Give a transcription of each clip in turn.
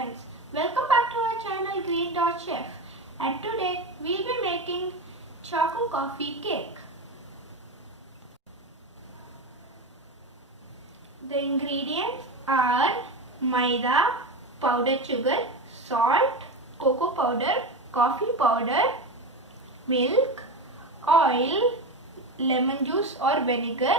friends, welcome back to our channel Green Dot Chef, and today we'll be making choco coffee cake. The ingredients are maida, powdered sugar, salt, cocoa powder, coffee powder, milk, oil, lemon juice or vinegar,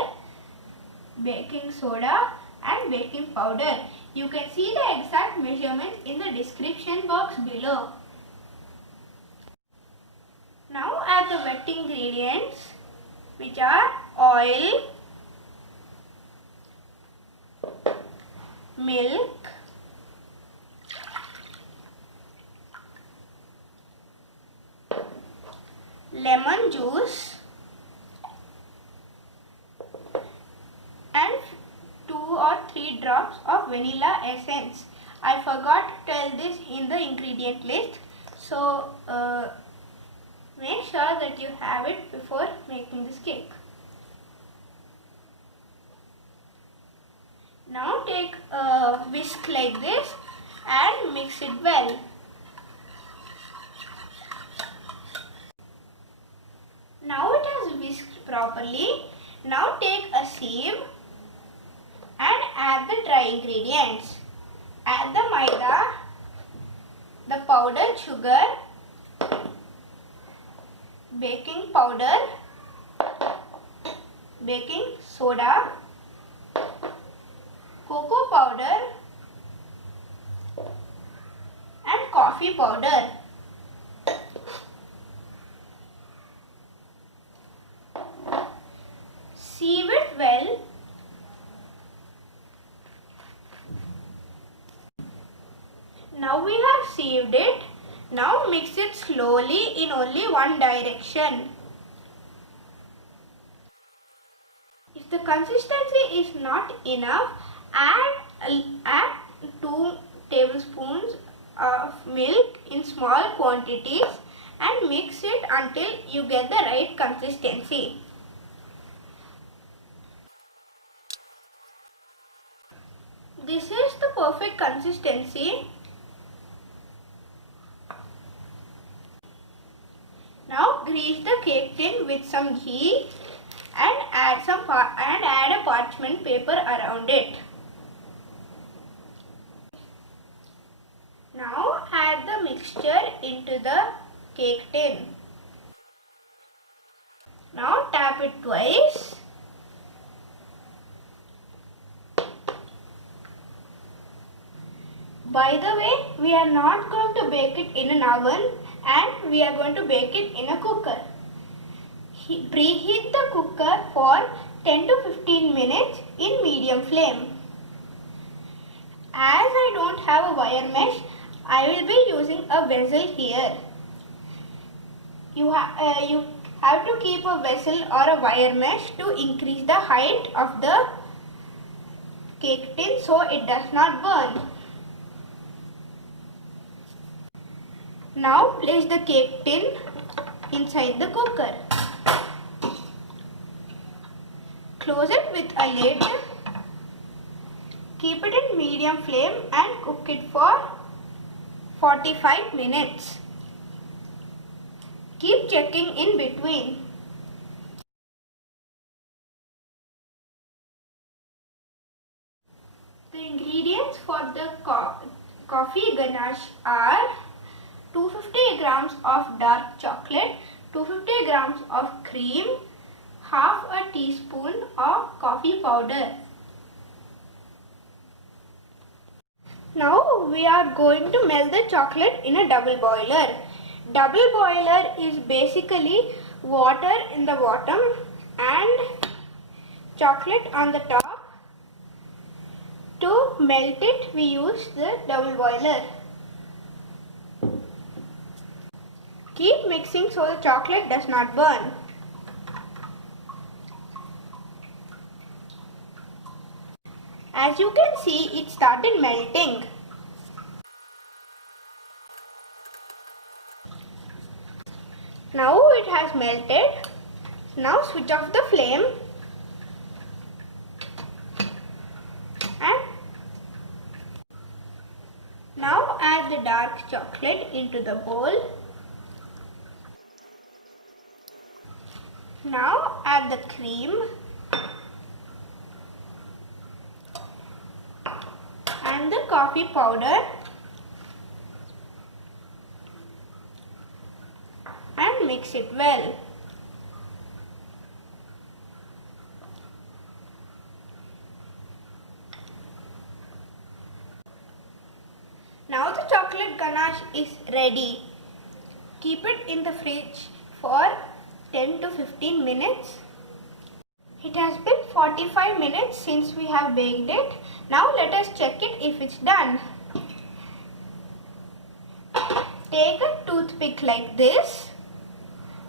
baking soda and baking powder. You can see the exact measurements in the description box below. Now add the wet ingredients, which are oil, milk, lemon juice and 2 or 3 drops of vanilla essence. I forgot to tell this in the ingredient list, so make sure that you have it before making this cake. Now take a whisk like this and mix it well. Now it has whisked properly. Now take a sieve and add the dry ingredients. Add the maida, the powdered sugar, baking powder, baking soda, cocoa powder and coffee powder. Sieve it well. Now we have sieved it. Now mix it slowly in only one direction. If the consistency is not enough, add 2 tablespoons of milk in small quantities and mix it until you get the right consistency. This is the perfect consistency. Now grease the cake tin with some ghee and add a parchment paper around it. Now add the mixture into the cake tin. Now tap it twice. By the way, we are not going to bake it in an oven and we are going to bake it in a cooker. Preheat the cooker for 10 to 15 minutes in medium flame. As I don't have a wire mesh, I will be using a vessel here. You have to keep a vessel or a wire mesh to increase the height of the cake tin so it does not burn. Now place the cake tin inside the cooker. Close it with a lid. Keep it in medium flame and cook it for 45 minutes. Keep checking in between. The ingredients for the coffee ganache are 250 grams of dark chocolate, 250 grams of cream, half a teaspoon of coffee powder. Now we are going to melt the chocolate in a double boiler. Double boiler is basically water in the bottom and chocolate on the top. To melt it, we use the double boiler. Keep mixing so the chocolate does not burn. As you can see, it started melting. Now it has melted. Now switch off the flame and Now add the dark chocolate into the bowl. Now add the cream and the coffee powder and mix it well. Now the chocolate ganache is ready. Keep it in the fridge for 10 to 15 minutes. It has been 45 minutes since we have baked it. Now let us check it if it's done. Take a toothpick like this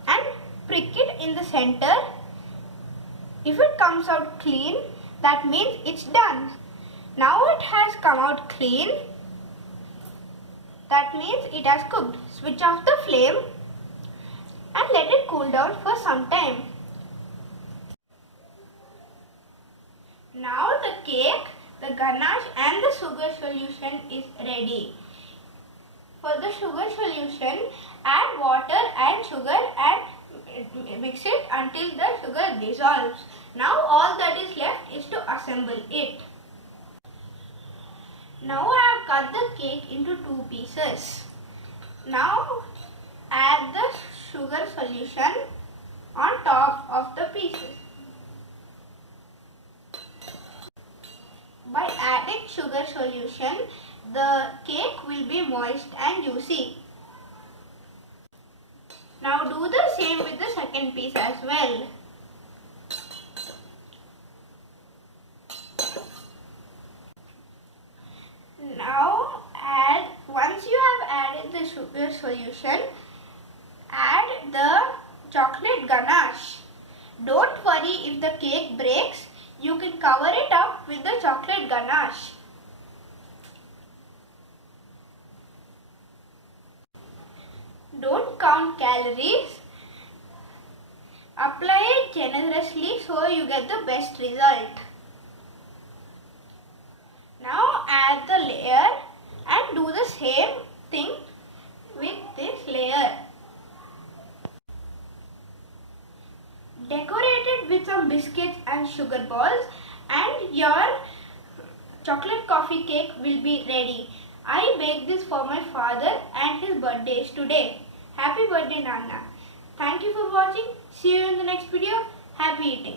and prick it in the center. If it comes out clean, that means it's done. Now it has come out clean. That means it has cooked. Switch off the flame and let it cool down for some time. Now the cake, the ganache and the sugar solution is ready. For the sugar solution, add water and sugar and mix it until the sugar dissolves. Now all that is left is to assemble it. Now I have cut the cake into 2 pieces. Now add the sugar solution on top of the pieces. By adding sugar solution, the cake will be moist and juicy. Now do the same with the second piece as well. Now once you have added the sugar solution, add the chocolate ganache. Don't worry if the cake breaks, you can cover it up with the chocolate ganache. Don't count calories. Apply it generously so you get the best result. Now add the layer and do the same thing with this layer. Decorate it with some biscuits and sugar balls and your chocolate coffee cake will be ready. I baked this for my father and his birthday is today. Happy birthday, Nana. Thank you for watching. See you in the next video. Happy eating.